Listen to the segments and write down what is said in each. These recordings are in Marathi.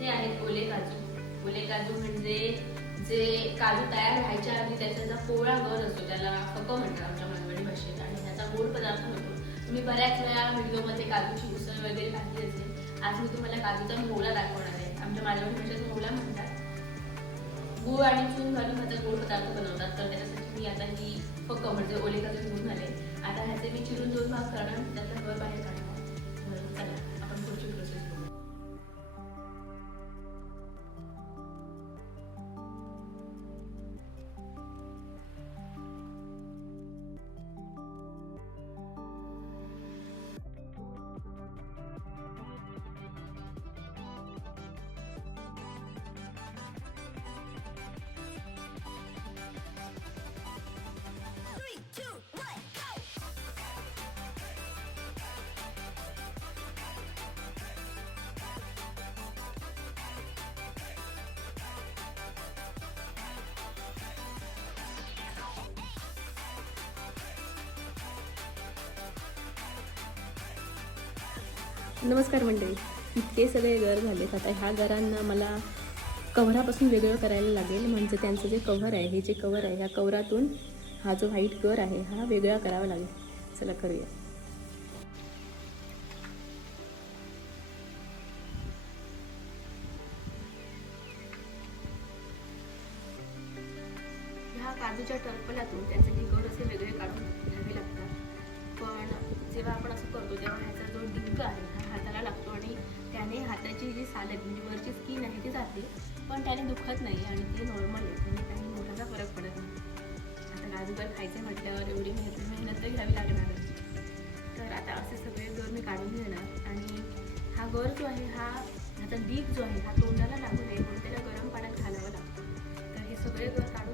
काजू. ओले काजू म्हणजे जे काजू तयार व्हायच्या आधी त्याचा जो पोळा गर असतो त्याला फक म्हणतात आमच्या मालवणी भाषेत आणि त्याचा गोड पदार्थ होतो तुम्ही बऱ्याच वेळा व्हिडिओमध्ये काजूची उसळ वगैरे खाल्ली असेल आज मी तुम्हाला काजूचा मोहळा दाखवणार आहे. आमच्या मालवणी भाषेत मोहळा म्हणतात. गूळ आणि चून घालून त्याचा गोड पदार्थ बनवतात. तर त्याच्यासाठी मी आता ही फक्क म्हणजे ओले काजू घेऊन झाले आता ह्याचे मी चिरून दोन भाग करणार नमस्कार मंडळी. इतके सगळे घर झालेत. आता ह्या घरांना मला कव्हरापासून वेगळं करायला लागेल. म्हणजे त्यांचं जे कव्हर आहे हे जे कव्हर आहे ह्या कव्हरातून हा जो व्हाईट घर आहे हा वेगळा करावा लागेल. चला करूया. ह्या काजूच्या टर्पलातून त्याचे जे गर असे वेगळे काढून घ्यावे लागतात. पण जेव्हा आपण असं करतो तेव्हा ह्याचा जो डिंक आहे त्याने हाताची जी सालक म्हणजे वरची स्किन आहे ती जाते पण त्याने दुखत नाही आणि ते नॉर्मल आहे. म्हणजे काही मोठासा फरक पडत नाही. आता काजूगर खायचं म्हटल्यावर एवढी मेहनत मेहनत तर घ्यावी लागणार. तर आता असे सगळे गर मी काढून घेणार. आणि हा गर जो आहे हा आता डीक जो आहे हा तोंडाला लागू नये म्हणून त्याला गरम पाण्यात घालावं लागतं. तर हे सगळे गर काढून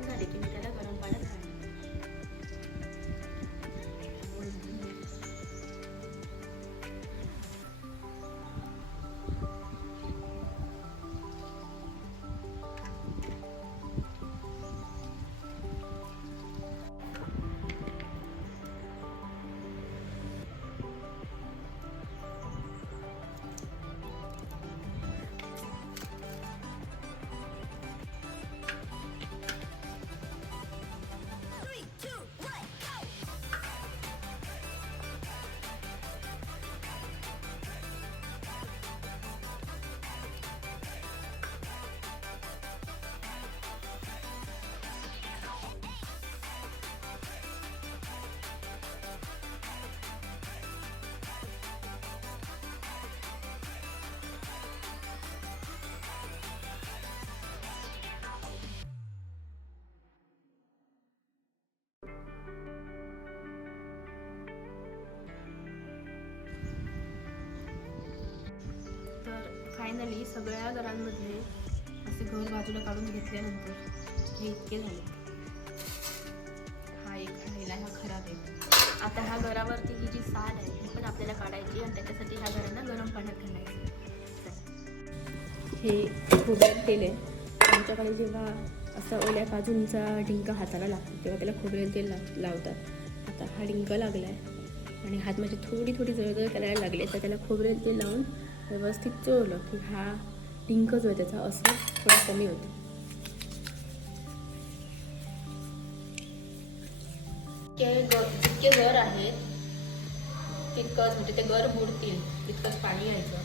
फायनली सगळ्या घरांमधले असे घर बाजूला काढून घेतल्यानंतर हे इतके झाले. हा एक राहिला हा खराब आहे आता ह्या घरावरती ही जी साल आहे ही पण आपल्याला काढायची आणि त्याच्यासाठी ह्या घरांना गरम पाण्यात घालायचं. हे खोबऱ्यात तेल आहे आमच्याकडे जेव्हा असा ओल्या काजूंचा ढिंका हाताला लागतो तेव्हा त्याला खोबरेल तेल लाव लावतात. आता हा डिंक लागला आहे आणि हात माझी थोडी थोडी जळजळ करायला लागली तर त्याला खोबरेल तेल लावून व्यवस्थित चोळलं की हा डिंक जो आहे त्याचा असं थोडा कमी होतो. जितके जितके घर आहेत तितकंच म्हणजे ते घर बुडतील तितकंच पाणी घ्यायचं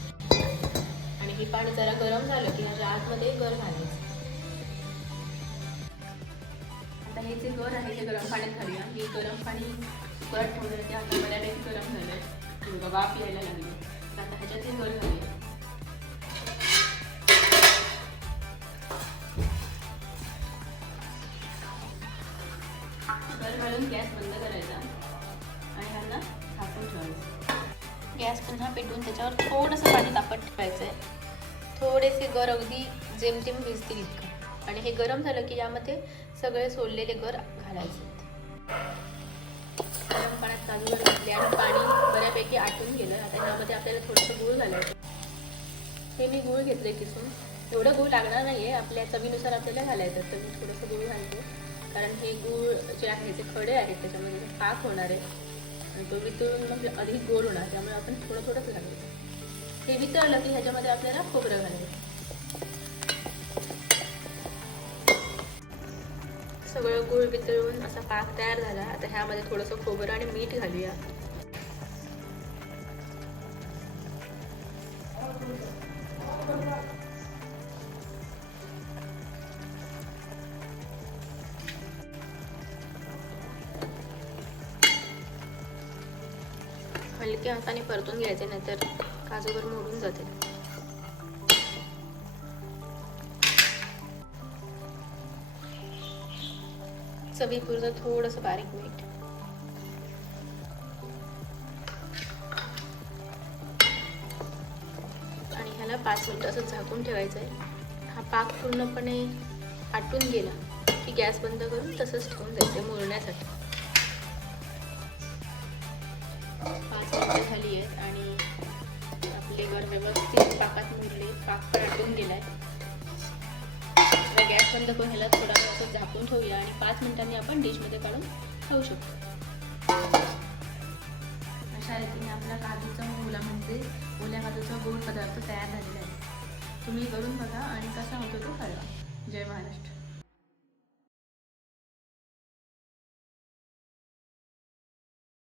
आणि हे पाणी जरा गरम झालं की ह्याच्या आतमध्ये घर घालायचं. आता हे जे घर आहे ते गरम पाण्यात घालूया. हे गरम पाणी उकळत ठेवलं ते आता बऱ्यापैकी गरम झालं वाफ यायला लागली. आता ह्याच्यात हे घालूया घालून गॅस बंद करायचा आणि ह्यांना झाकून ठेवायचं गॅस पुन्हा पेटवून त्याच्यावर थोडंसं पाणी तापत ठेवायचं आहे थोडेसे गर अगदी जेमतेम भिजतील इतकं. आणि हे गरम झालं की यामध्ये सगळे सोललेले गर घालायचे. गरम घातले आणि पाणी बऱ्यापैकी आटून गेलं. आता ह्यामध्ये आपल्याला थोडंसं गूळ घालायचं हे मी गूळ घेतले किसून. एवढं गूळ लागणार नाही आहे आपल्या चवीनुसार आपल्याला घालायचं तर मी थोडंसं गूळ घालते. कारण हे गूळ जे आहे ते खडे आहेत त्याच्यामध्ये पाक होणार आहे. आणि तो वितळून मग अधिक गोड होणार. त्यामुळे आपण थोडं थोडंच घालायचं हे वितळलं की ह्याच्यामध्ये आपल्याला खोबरं घालायचं सगळं गुळ वितळून असा पाक तयार झाला. आता ह्यामध्ये थोडंसं खोबरं आणि मीठ घालूया. हलक्या हाताने परतून घ्यायचे नाहीतर काजूवर मोडून जाते चवीपुरतं थोडंसं बारीक मीठ आणि ह्याला पाच मिनटं असं झाकून ठेवायचं आहे हा पाक पूर्णपणे आटून गेला की गॅस बंद करून तसंच ठेवून जायचं मुरण्यासाठी. पाच मिनिटं झाली आहेत आणि आपले घर व्यवस्थित पाकात मुरले पाक पण आटून गेलाय. आहे गॅस दखून ह्याला थोडा वेळ असं झाकून ठेवूया आणि पाच मिनिटांनी आपण डिशमध्ये काढून खाऊ शकतो. अशा रीतीने आपला काजूचा ओला म्हणजे ओल्या काजूचा गोड पदार्थ तयार झालेला आहे. तुम्ही करून बघा आणि कसा होतो तो कळवा. जय महाराष्ट्र.